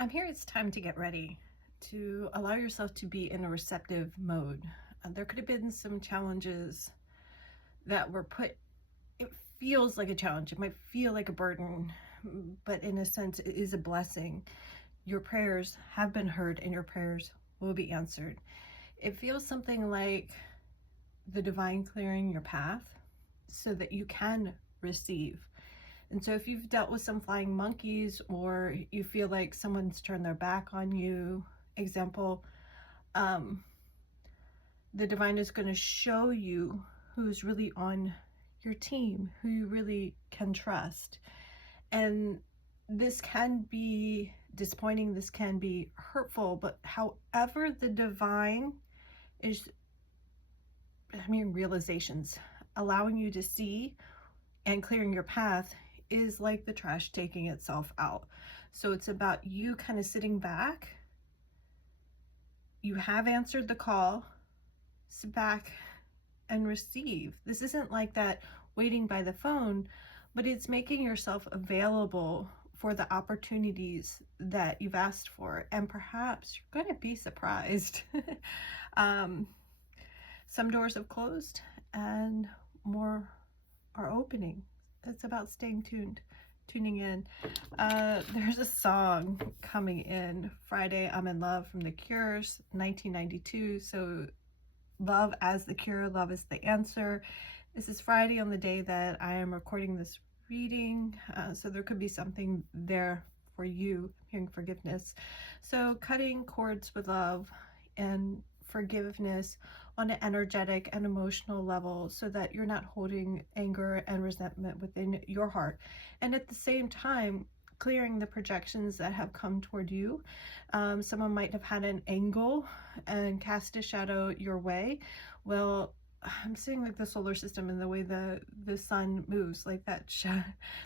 I'm here. It's time to get ready, to allow yourself to be in a receptive mode. There could have been some challenges that were put, it feels like a challenge. It might feel like a burden, but in a sense, it is a blessing. Your prayers have been heard and your prayers will be answered. It feels something like the divine clearing your path so that you can receive. And so if you've dealt with some flying monkeys, or you feel like someone's turned their back on you, example, the divine is going to show you who's really on your team, who you really can trust. And this can be disappointing, this can be hurtful, but however the divine is, realizations, allowing you to see and clearing your path is like the trash taking itself out. So it's about you kind of sitting back. You have answered the call. Sit back and receive. This isn't like that waiting by the phone, but it's making yourself available for the opportunities that you've asked for. And perhaps you're going to be surprised. Some doors have closed and more are opening. It's about staying tuned, tuning in. There's a song coming in, Friday, I'm in Love, from The Cure's 1992. So love as the cure, love is the answer. This is Friday on the day that I am recording this reading. So there could be something there for you, hearing forgiveness. So cutting cords with love and forgiveness on an energetic and emotional level, so that you're not holding anger and resentment within your heart. And at the same time, clearing the projections that have come toward you. Someone might have had an angle and cast a shadow your way. Well, I'm seeing like the solar system and the way the sun moves, like that.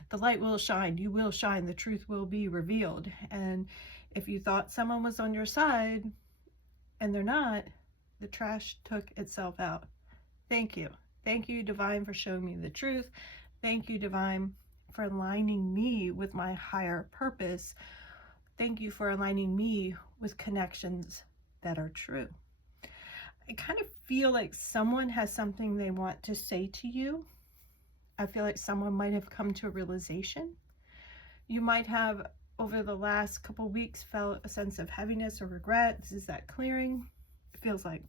The light will shine, you will shine, the truth will be revealed. And if you thought someone was on your side and they're not, the trash took itself out. Thank you. Thank you, divine, for showing me the truth. Thank you, divine, for aligning me with my higher purpose. Thank you for aligning me with connections that are true. I kind of feel like someone has something they want to say to you. I feel like someone might have come to a realization. You might have, over the last couple weeks, felt a sense of heaviness or regret. This is that clearing. It feels like.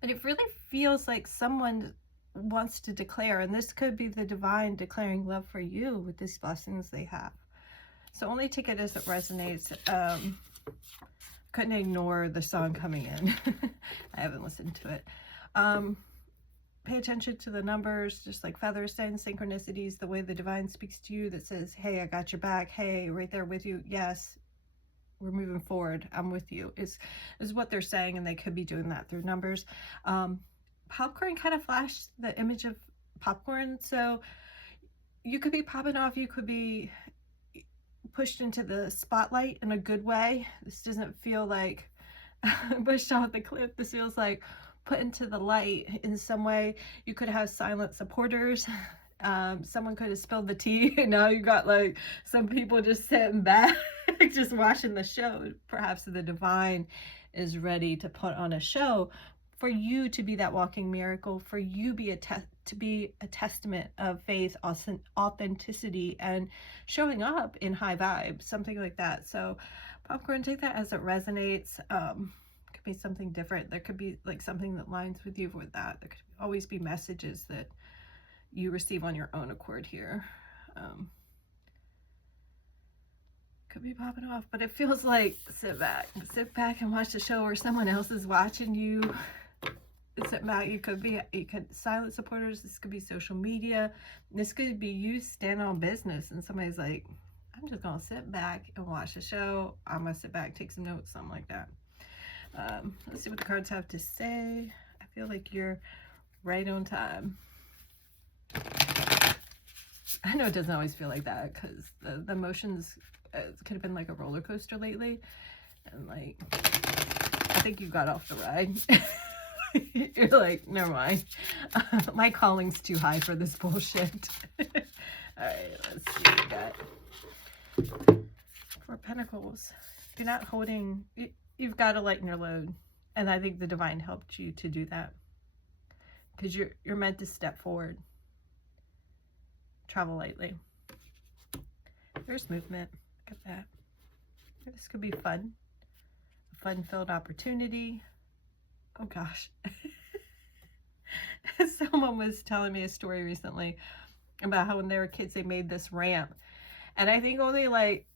But it really feels like someone wants to declare, and this could be the divine declaring love for you with these blessings they have. So only take it as it resonates. Couldn't ignore the song coming in. I haven't listened to it. Pay attention to the numbers, just like feathers, signs, synchronicities, the way the divine speaks to you that says, hey, I got your back. Hey, right there with you. Yes, we're moving forward. I'm with you, is what they're saying. And they could be doing that through numbers. Popcorn kind of flashed the image of popcorn. So you could be popping off. You could be pushed into the spotlight in a good way. This doesn't feel like pushed off the cliff. This feels like put into the light in some way. You could have silent supporters. Someone could have spilled the tea and now you got like some people just sitting back just watching the show. Perhaps the divine is ready to put on a show for you to be that walking miracle, for you to be a testament of faith, authenticity, and showing up in high vibes, something like that. So popcorn, take that as it resonates. Could be something different. There could be like something that lines with you with that. There could always be messages that you receive on your own accord here. Could be popping off, but it feels like sit back and watch the show, or someone else is watching you. Sit back. You could silent supporters. This could be social media. This could be you standing on business and somebody's like, I'm just gonna sit back and watch the show. I'm gonna sit back, take some notes, something like that. Let's see what the cards have to say. I feel like you're right on time. I know it doesn't always feel like that because the emotions could have been like a roller coaster lately, and like I think you got off the ride. You're like, never mind. My calling's too high for this bullshit. All right, let's see what we got. 4 Pentacles. Pentacles. You're not holding, you've got to lighten your load. And I think the divine helped you to do that. Because you're meant to step forward. Travel lightly. There's movement. Look at that. This could be fun. A fun-filled opportunity. Oh gosh. Someone was telling me a story recently about how when they were kids they made this ramp. And I think only like,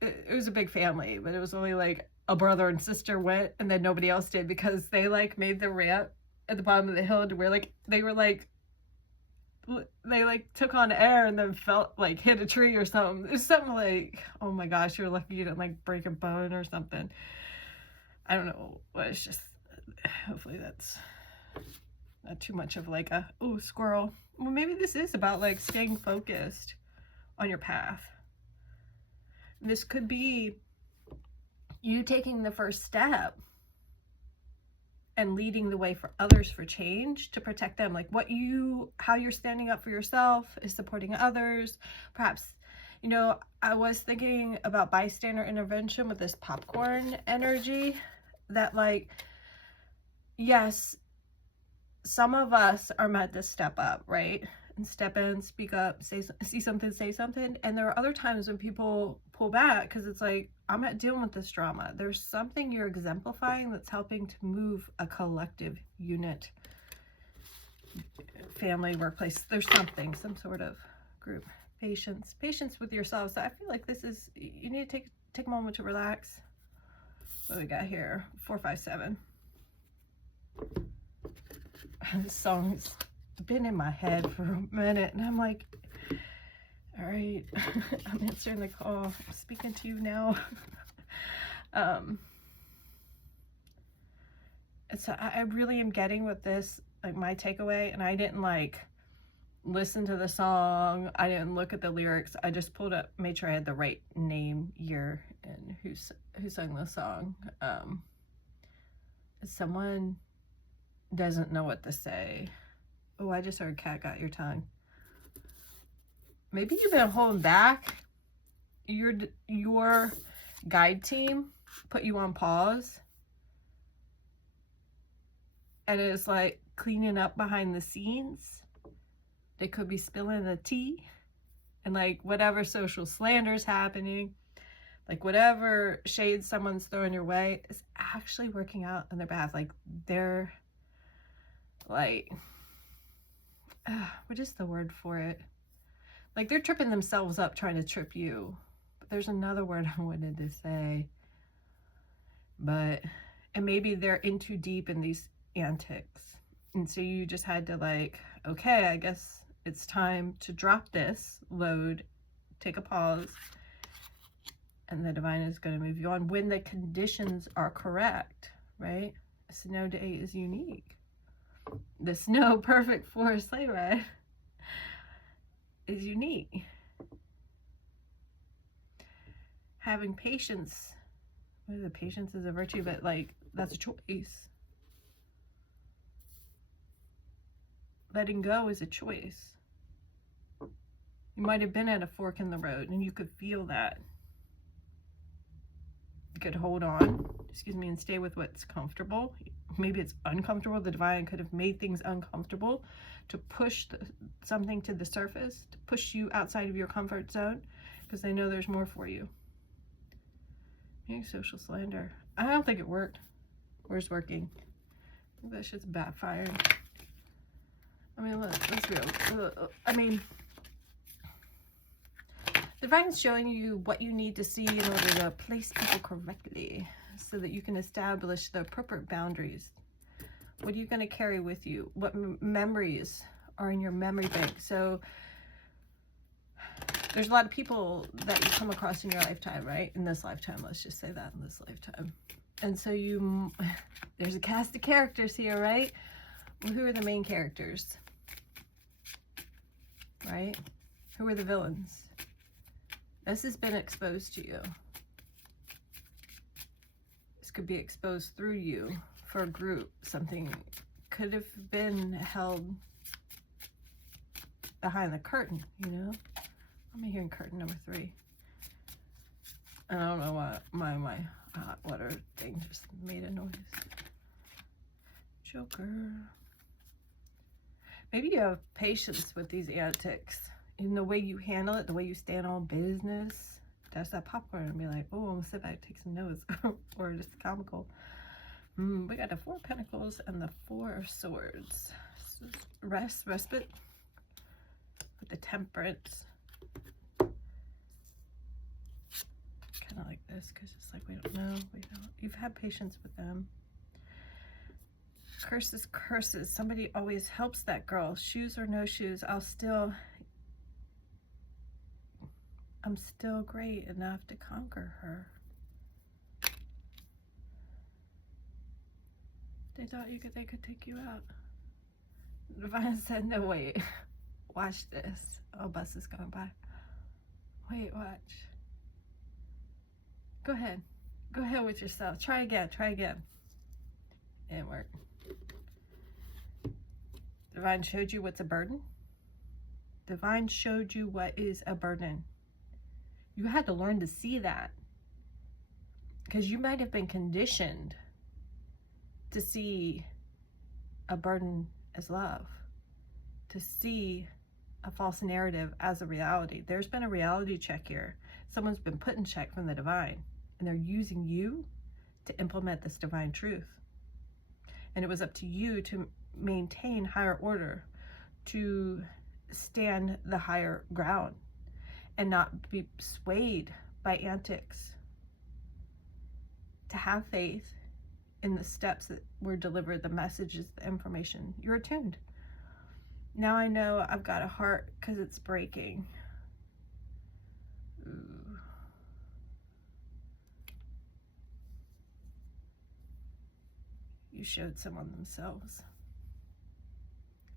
it was a big family, but it was only like a brother and sister went and then nobody else did, because they like made the ramp at the bottom of the hill to where like they took on air and then felt like hit a tree or something. It was something like, oh my gosh, you're lucky you didn't like break a bone or something. I don't know. Well, it's just, hopefully that's not too much of like a, oh, squirrel. Well, maybe this is about like staying focused on your path. This could be you taking the first step and leading the way for others for change, to protect them. Like how you're standing up for yourself is supporting others. Perhaps, you know, I was thinking about bystander intervention with this popcorn energy, that like, yes, some of us are meant to step up, right? And step in, speak up, see something, say something. And there are other times when people pull back because it's like, I'm not dealing with this drama. There's something you're exemplifying that's helping to move a collective unit, family, workplace. There's something, some sort of group. Patience with yourself. So I feel like this is, you need to take a moment to relax. What do we got here? 4, 5, 7. This song's been in my head for a minute, and I'm like, all right, I'm answering the call. I'm speaking to you now. So I really am getting with this, like my takeaway, and I didn't like listen to the song. I didn't look at the lyrics. I just pulled up, made sure I had the right name, year, and who sung the song. Someone doesn't know what to say. Oh, I just heard cat got your tongue. Maybe you've been holding back. Your guide team put you on pause. And it's like cleaning up behind the scenes. They could be spilling the tea. And like whatever social slander is happening, like whatever shade someone's throwing your way is actually working out on their behalf. Like they're like, what is the word for it? Like they're tripping themselves up trying to trip you. But there's another word I wanted to say. And maybe they're in too deep in these antics. And so you just had to like, okay, I guess it's time to drop this load, take a pause, and the divine is going to move you on when the conditions are correct, right? A snow day is unique. The snow perfect for a sleigh ride is unique. Having patience, patience is a virtue, but like that's a choice. Letting go is a choice. You might have been at a fork in the road and you could feel that. You could hold on, and stay with what's comfortable. Maybe it's uncomfortable. The divine could have made things uncomfortable to push something to the surface, to push you outside of your comfort zone, because they know there's more for you. Maybe social slander. I don't think it worked. Where's working? I think that shit's backfiring. I mean, let's be real. I mean, the divine's showing you what you need to see in order to place people correctly so that you can establish the appropriate boundaries. What are you going to carry with you? What memories are in your memory bank? So there's a lot of people that you come across in your lifetime, right? In this lifetime, let's just say that, in this lifetime. And so there's a cast of characters here, right? Well, who are the main characters? Right? Who are the villains? This has been exposed to you. This could be exposed through you for a group. Something could have been held behind the curtain, you know? I'm hearing curtain number 3. I don't know why my hot water thing just made a noise. Joker. Maybe you have patience with these antics. In the way you handle it, the way you stand on business. That's that popcorn and be like, oh, I'm gonna sit back, take some notes. Or just comical. We got the 4 of Pentacles and the 4 of Swords. Respite. With the Temperance. Kind of like this, because it's like, we don't know. You've had patience with them. Curses, curses. Somebody always helps that girl. Shoes or no shoes, I'm still great enough to conquer her. They thought they could take you out. Divine said, no, wait. Watch this. Oh, bus is going by. Wait, watch. Go ahead. Go ahead with yourself. Try again. Try again. It didn't work. Divine showed you what's a burden. Divine showed you what is a burden. You had to learn to see that. Because you might have been conditioned to see a burden as love. To see a false narrative as a reality. There's been a reality check here. Someone's been put in check from the divine. And they're using you to implement this divine truth. And it was up to you to maintain higher order, to stand the higher ground, and not be swayed by antics. To have faith in the steps that were delivered, the messages, the information. You're attuned. Now I know I've got a heart because it's breaking. Ooh. You showed someone themselves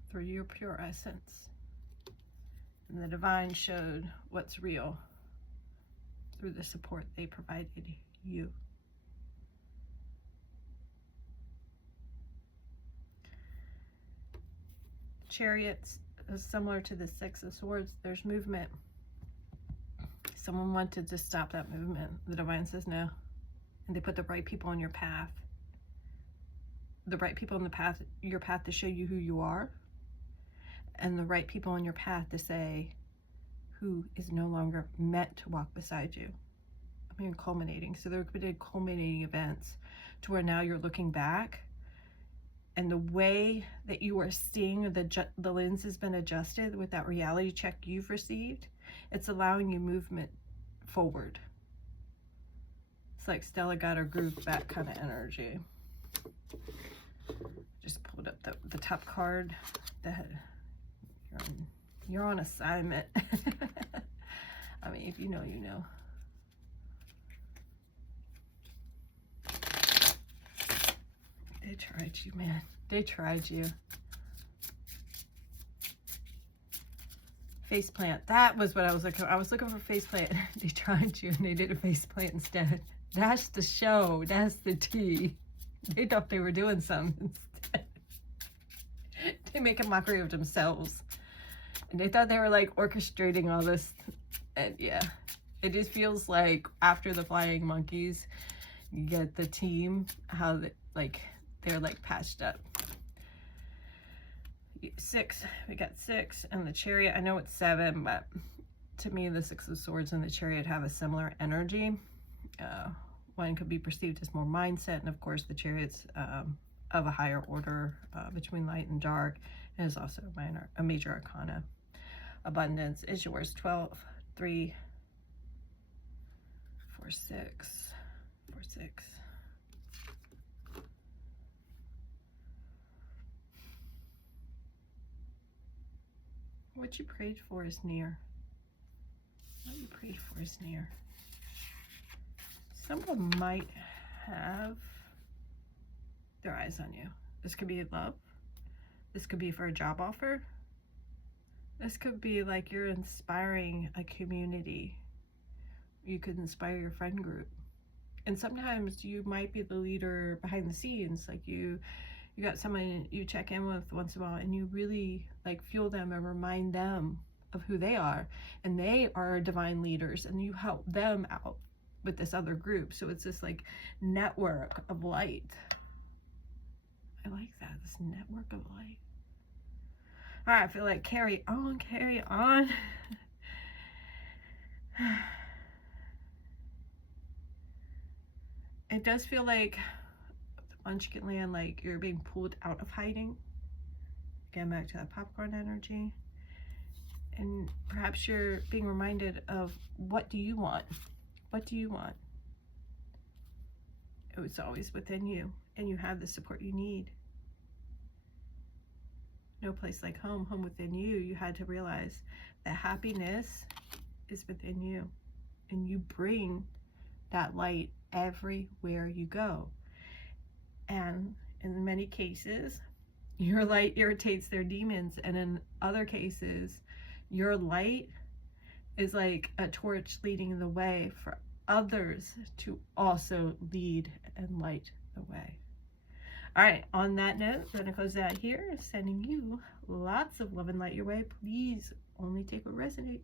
through your pure essence. And the divine showed what's real through the support they provided you. Chariots is similar to the 6 of Swords. There's movement. Someone wanted to stop that movement. The divine says no. And they put the right people on your path. The right people on the path, your path, to show you who you are, and the right people on your path to say who is no longer meant to walk beside you. I mean, culminating. So there have been culminating events to where now you're looking back, and the way that you are seeing the lens has been adjusted with that reality check you've received. It's allowing you movement forward. It's like Stella got her groove back kind of energy. Just pulled up the top card that you're on assignment. I mean, if you know, you know. They tried you, man. They tried you. Faceplant. That was what I was looking for. I was looking for faceplant. They tried you and they did a faceplant instead. That's the show. That's the tea. They thought they were doing something instead. They make a mockery of themselves. And they thought they were like orchestrating all this. And yeah, it just feels like after the flying monkeys, you get the team, how they're like patched up. 6, we got 6, and the Chariot, I know it's 7, but to me the 6 of Swords and the Chariot have a similar energy. One could be perceived as more mindset, and of course the Chariot's of a higher order between light and dark, and is also a major arcana. Abundance is yours. 12, 3, 4, 6, 4, 6. What you prayed for is near. What you prayed for is near. Someone might have their eyes on you. This could be love. This could be for a job offer. This could be like you're inspiring a community. You could inspire your friend group. And sometimes you might be the leader behind the scenes. Like you got someone you check in with once in a while, and you really like fuel them and remind them of who they are. And they are divine leaders, and you help them out. with this other group. So it's this like network of light. I like that, this network of light. All right, I feel like carry on, carry on. It does feel like Munchkin Land, like you're being pulled out of hiding. Again, back to that popcorn energy. And perhaps you're being reminded of, what do you want? What do you want? It was always within you, and you have the support you need. No place like home, home within you. You had to realize that happiness is within you, and you bring that light everywhere you go. And in many cases, your light irritates their demons, and in other cases, your light is like a torch leading the way for others to also lead and light the way. All right, on that note, I'm going to close out here, sending you lots of love and light your way. Please only take what resonates.